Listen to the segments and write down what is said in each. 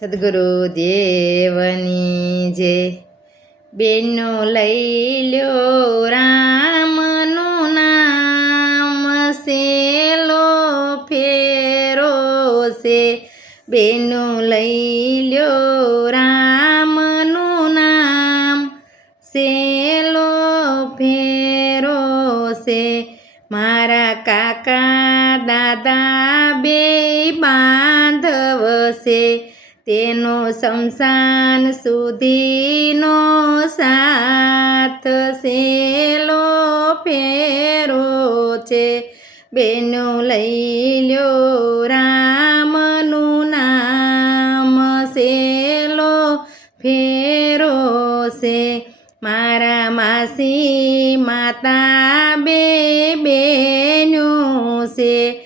સદગુરુદેવની જે બેનો લઈ લ્યો રામનું નામ સેલો ફેરો છે બેનો લઈ લ્યો રામનું નામ સેલો ફેરો છે મારા કાકા દાદા બે બાંધવ છે તેનો શમશાન સુધીનો સાથ સેલો ફેરો છે બેનો લઈ લ્યો રામનું નામ સેલો ફેરો છે મારા માસી માતા બે બેનો છે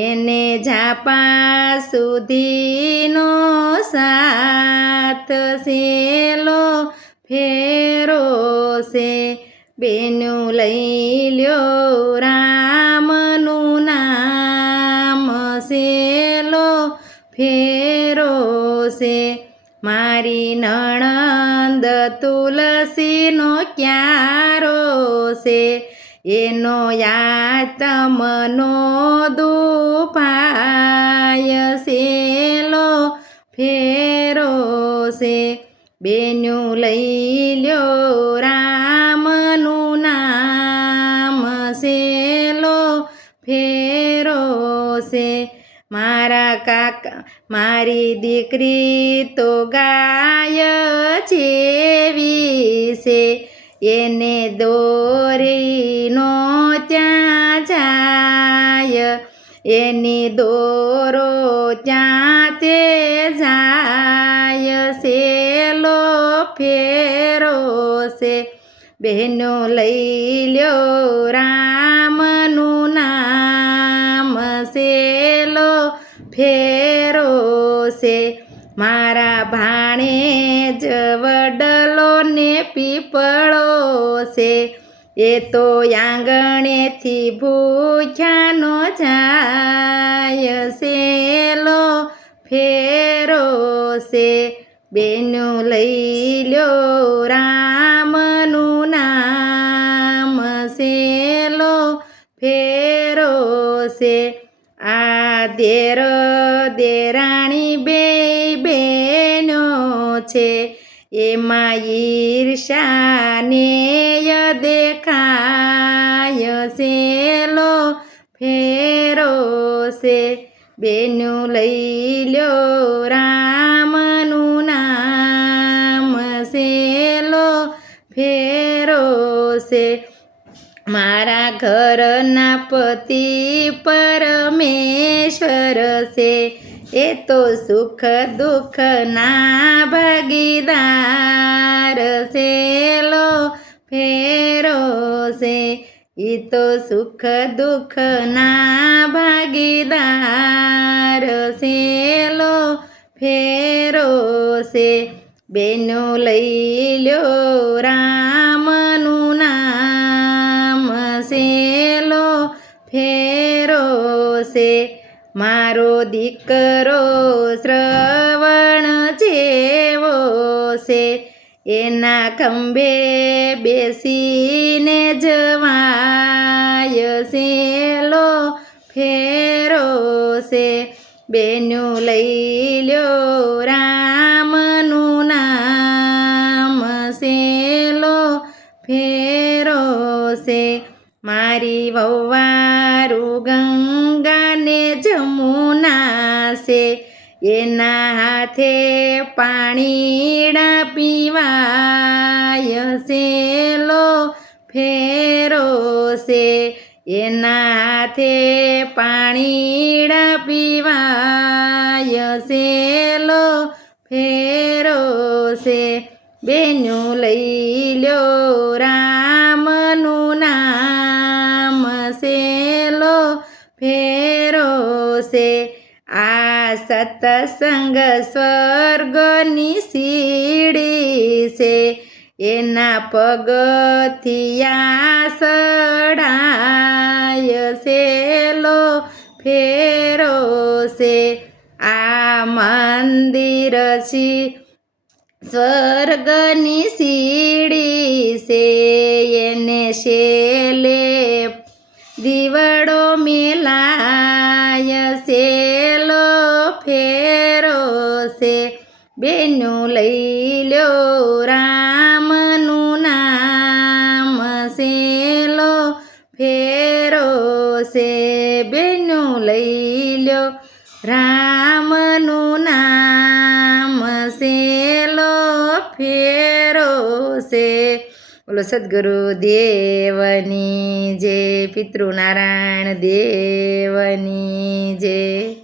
એને ઝાપા સુધીનો સાથ સેલો ફેરો છે બેનો લઈ લ્યો રામનું નામ સેલો ફેરો છે મારી નણંદ તુલસીનો ક્યારો છે એનો યાતમનો દુપાય સેલો ફેરો છે બેનો લઈ લ્યો રામનું નામ સેલો ફેરો છે મારા કાકા મારી દીકરી તો ગાય જેવી છે એને દોરીનો ત્યાં જાય એની દોરો ત્યાં તે જાય સેલો ફેરો છે બહેનો લઈ લ્યો રામનું નામ સેલો ફેરો છે મારા ભાણેજ વડલો ને પીપળો છે એ તો આંગણેથી ભૂખ્યાનો જાય સેલો ફેરો છે બેનો લઈ લ્યો રામનું નામ સેલો ફેરો છે આ દેર દેરાણી બે બેનો છે એમાં ઈર્ષાને દેખાય સેલો ફેરો છે બેનો લઈ લ્યો રામનું નામ સેલો ફેરો છે મારા ઘરના પતિ પરમેશ્વર છે એ તો સુખ દુઃખના ભાગીદાર સેલો ફેરો છે એ તો સુખ દુઃખના ભાગીદાર સેલો ફેરો છે બેનો લઈ લ્યો રામનું નામ સેલો ફેરો છે મારો દીકરો શ્રવણ જેવો છે એના ખંભે બેસીને જવાય સેલો ફેરો છે બેનો લઈ લ્યો રામનું નામ સેલો ફેરો છે મારી વહુવારું ગંગાને જમુના છે એના હાથે પાણીડા પીવાય સેલો ફેરો છે એના હાથે પાણીડા પીવાય સેલો ફેરો છે બેનો લઈ લ્યો રામનું નામ સેલો ફેરો છે આ સત્સંગ સ્વર્ગની સીડી છે એના પગથિયા સડાય સેલો ફેરો છે આ મંદિર પછી સ્વર્ગની સીડી છે એને શેલે દીવડો મેલાય સેલો ફેરો છે બેનું લઈ લ્યો રામનું નામ સેલો ફેરો છે બેનું લઈ લ્યો રામનું નામ સેલો ફેરો છે. બોલો સદગુરુ દેવની જય, પિતૃનારાયણ દેવની જય.